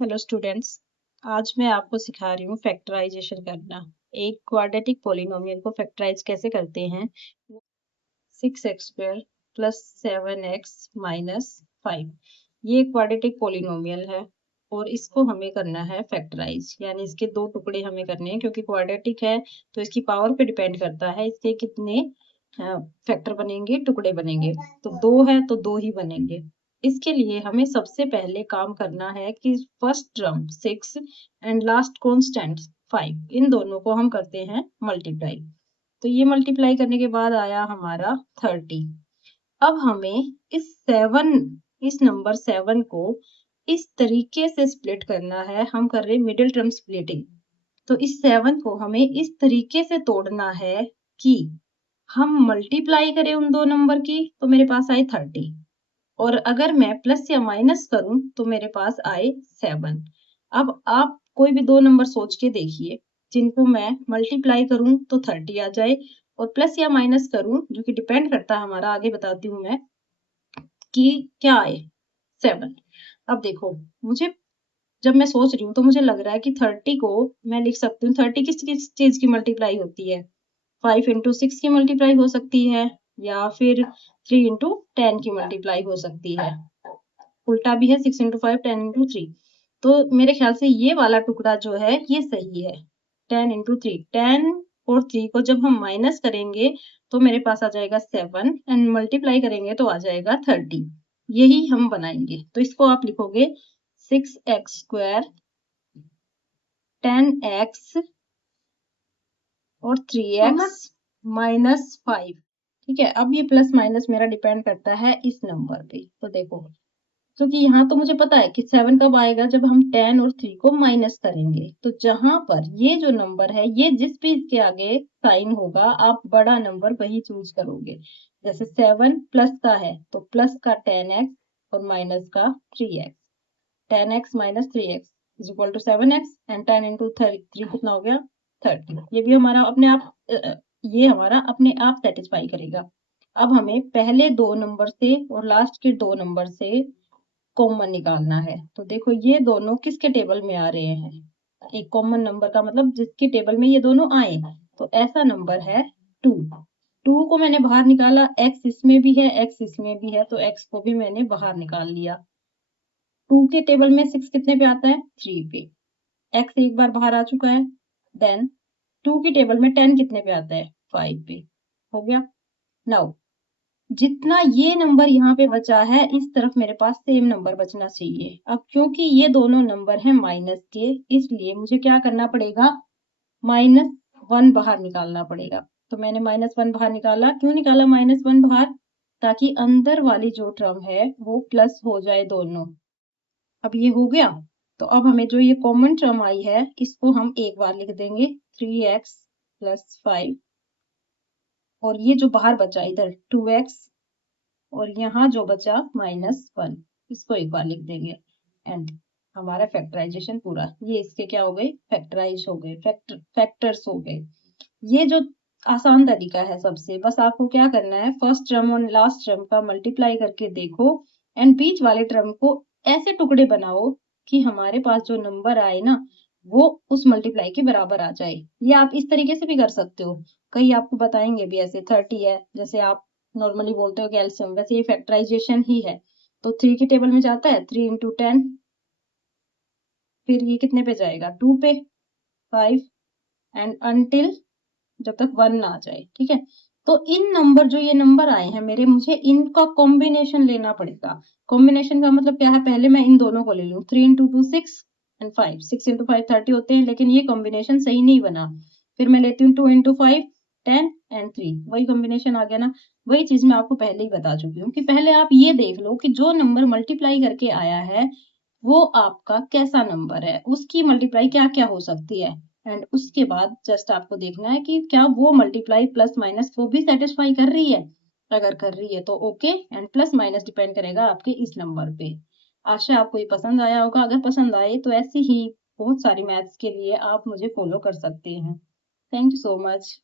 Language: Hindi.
हेलो स्टूडेंट्स, आज मैं आपको सिखा रही हूँ फैक्टराइजेशन करना। एक क्वाड्रेटिक पॉलिनोमियल को फैक्टराइज कैसे करते हैं। 6x² प्लस 7x माइनस 5 ये क्वाड्रेटिक पॉलिनोमियल है और इसको हमें करना है फैक्टराइज, यानी इसके दो टुकड़े हमें करने हैं। क्योंकि क्वाड्रेटिक है तो इसकी पावर पे डिपेंड करता है इसके कितने फैक्टर बनेंगे, टुकड़े बनेंगे। तो 2 है तो 2 ही बनेंगे। इसके लिए हमें सबसे पहले काम करना है कि first term 6 and last constant 5, इन दोनों को हम करते हैं मल्टीप्लाई। तो ये मल्टीप्लाई करने के बाद आया हमारा 30। अब हमें इस नंबर 7 को इस तरीके से स्प्लिट करना है। हम कर रहे हैं मिडिल टर्म स्प्लिटिंग। तो इस 7 को हमें इस तरीके से तोड़ना है कि हम मल्टीप्लाई करें उन दो नंबर की तो मेरे पास आए 30, और अगर मैं प्लस या माइनस करूं तो मेरे पास आए 7। अब आप कोई भी दो नंबर सोच के देखिए जिनको मैं मल्टीप्लाई करूं तो 30 आ जाए, और प्लस या माइनस करूं जो कि डिपेंड करता है हमारा, आगे बताती हूँ मैं, कि क्या आए 7। अब देखो, मुझे जब मैं सोच रही हूँ तो मुझे लग रहा है कि 30 को मैं लिख सकती हूँ। 30 किस चीज की मल्टीप्लाई होती है? 5 इंटू 6 की मल्टीप्लाई हो सकती है, या फिर 3 इंटू 10 की मल्टीप्लाई हो सकती है। उल्टा भी है, 6 इंटू 5 10 इंटू 3। तो मेरे ख्याल से ये वाला टुकड़ा जो है ये सही है, 10 इंटू 3। 10 और 3 को जब हम माइनस करेंगे तो मेरे पास आ जाएगा 7, एंड मल्टीप्लाई करेंगे तो आ जाएगा 30। यही हम बनाएंगे। तो इसको आप लिखोगे 6x² 10x और 3x माइनस 5। ठीक है, अब ये प्लस माइनस मेरा डिपेंड करता है इस नंबर पे। तो देखो, क्योंकि यहाँ तो मुझे पता है कि 7 कब आएगा, जब हम 10 और 3 को माइनस करेंगे। तो जहां पर ये जो नंबर है, ये जिस भी इसके आगे साइन होगा आप बड़ा नंबर वही चूज करोगे। जैसे 7 प्लस का है तो प्लस का 10x और माइनस का 3x। 10x minus 3x is equal to 7x, and 10 into 3 कितना हो गया? 30। ये भी हमारा अपने आप सेटिस्फाई करेगा। अब हमें पहले दो नंबर से और लास्ट के दो नंबर से कॉमन निकालना है। तो देखो, ये दोनों किसके टेबल में आ रहे हैं? एक कॉमन नंबर का मतलब जिसके टेबल में ये दोनों आए। तो ऐसा नंबर है 2। 2 को मैंने बाहर निकाला, x इसमें भी है, x इसमें भी है, तो x को भी मैंने बाहर निकाल लिया। 2 के टेबल में 6 कितने पे आता है? 3 पे। x एक बार बाहर आ चुका है। देन 2 के टेबल में 10 कितने पे आता है? 5 पे। हो गया। नाउ जितना ये नंबर यहाँ पे बचा है, इस तरफ मेरे पास सेम नंबर बचना चाहिए। अब क्योंकि ये दोनों नंबर हैं माइनस के, इसलिए मुझे क्या करना पड़ेगा? -1 बाहर निकालना पड़ेगा। तो मैंने -1 बाहर निकाला। क्यों निकाला -1 बाहर? ताकि अंदर वाली जो टर्म है वो प्लस हो जाए दोनों। अब ये हो गया। तो अब हमें जो ये कॉमन टर्म आई है इसको हम एक बार लिख देंगे, 3x प्लस 5, और ये जो बाहर बचा इधर 2x, और यहाँ जो बचा -1, इसको एक बार लिख देंगे। एंड हमारा फैक्टराइजेशन पूरा। ये इसके क्या हो गए? फैक्टराइज हो गए, फैक्टर्स हो गए। ये जो आसान तरीका है सबसे, बस आपको क्या करना है, फर्स्ट टर्म और लास्ट टर्म का मल्टीप्लाई करके देखो, एंड बीच वाले टर्म को ऐसे टुकड़े बनाओ कि हमारे पास जो नंबर आए ना वो उस मल्टीप्लाई के बराबर आ जाए। ये आप इस तरीके से भी कर सकते हो। कई आपको बताएंगे भी ऐसे। 30 है, जैसे आप नॉर्मली बोलते हो कैल्शियम, वैसे ये फैक्टराइजेशन ही है। तो 3 के टेबल में जाता है 3 इंटू 10, फिर ये कितने पे जाएगा? 2 पे, 5, एंड अनटिल जब तक 1 ना आ जाए। ठीक है, तो इन नंबर जो ये नंबर आए हैं मेरे, मुझे इनका कॉम्बिनेशन लेना पड़ेगा। कॉम्बिनेशन का मतलब क्या है? पहले मैं इन दोनों को ले लूं, 3 इंटू 2 6 एंड 5, 6 इंटू 5 30 होते हैं, लेकिन ये कॉम्बिनेशन सही नहीं बना। फिर मैं लेती हूँ 2 इंटू 5 10 एंड 3, वही कॉम्बिनेशन आ गया ना। वही चीज मैं आपको पहले ही बता चुकी हूँ कि पहले आप ये देख लो कि जो नंबर मल्टीप्लाई करके आया है वो आपका कैसा नंबर है, उसकी मल्टीप्लाई क्या क्या हो सकती है। एंड उसके बाद जस्ट आपको देखना है कि क्या वो मल्टीप्लाई प्लस माइनस को भी सेटिस्फाई कर रही है। अगर कर रही है तो okay, and plus minus depend करेगा आपके इस नंबर पे। आशा आपको ये पसंद आया होगा। अगर पसंद आए तो ऐसी ही बहुत सारी मैथ्स के लिए आप मुझे फॉलो कर सकते हैं। Thank you so much.